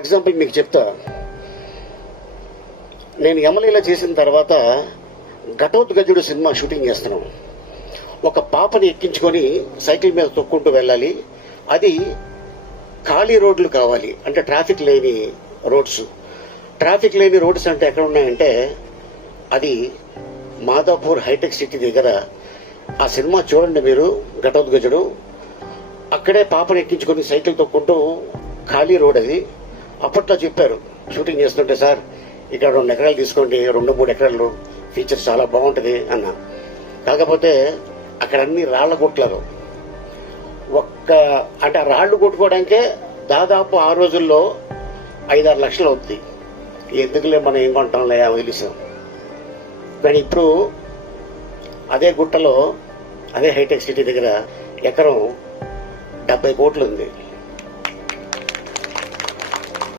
Example మీకు చెప్తా. నేను యమలీల చేసిన తర్వాత ఘటోత్కచుడు సినిమా షూటింగ్ చేస్తున్నాం. ఒక పాపని ఎక్కించుకొని సైకిల్ మీద తొక్కుంటూ వెళ్ళాలి. అది ఖాళీ రోడ్లు కావాలి, అంటే ట్రాఫిక్ లేని రోడ్స్. ట్రాఫిక్ లేని రోడ్స్ అంటే ఎక్కడ ఉన్నాయంటే అది మాదాపూర్ హైటెక్ సిటీ దగ్గర. ఆ సినిమా చూడండి మీరు, ఘటోత్కచుడు. అక్కడే పాపని ఎక్కించుకొని సైకిల్ తొక్కుంటూ ఖాళీ రోడ్ అది. అప్పట్లో చెప్పారు షూటింగ్ చేస్తుంటే, సార్ ఇక్కడ 2 ఎకరాలు తీసుకోండి, 2-3 ఎకరాలు, ఫీచర్స్ చాలా బాగుంటుంది అన్న. కాకపోతే అక్కడ అన్ని రాళ్ల గుట్లలో అంటే ఆ రాళ్లు కొట్టుకోవడానికే దాదాపు ఆ రోజుల్లో 5-6 లక్షలు అవుతుంది. ఎందుకులే మనం ఏం కొంటాంలే వదిలేసాం. కానీ ఇప్పుడు అదే గుట్టలో, అదే హైటెక్ సిటీ దగ్గర ఎకరం 70 కోట్లు ఉంది.